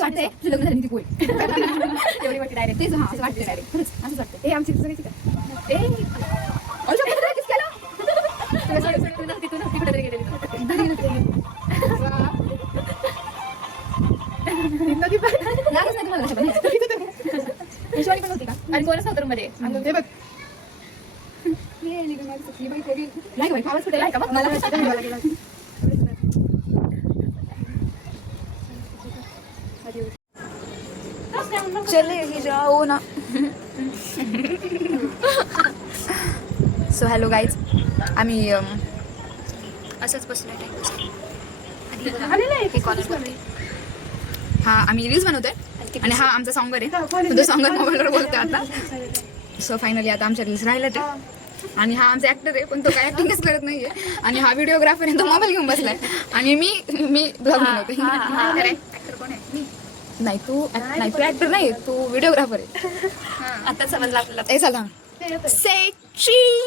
वाटतंय लग्न झाली ती पोळी एवढी वाटते डायरेक्ट तेच असं वाटते डायरेक्ट खरंच असंच वाटतं हे आमची सगळी हिशोबाने पण होती का आणि कोणच नव्हतं मध्ये ते बघ नाही का आवाज कुठे का मला चले जाओ ना. सो हॅलो गाईज, आम्ही असंच बसलो हा आम्ही रील्स बनवतोय आणि हा आमचा सॉंगर आहे तो सॉंगर मोबाईलवर बोलतोय आता. सो फायनली आता आमच्या रील्स राहिला ते आणि हा आमचा ऍक्टर आहे पण तो काय ऍक्टिंगच करत नाहीये आणि हा व्हिडिओग्राफर आहे तो मोबाईल घेऊन बसलाय आणि मी ब्लॉग बनवते. ऍक्टर कोण आहे? मी नाही तू ऍक्टर नाही तू व्हिडिओग्राफर आहे. आता समजला आपल्याला. ए चला से चीज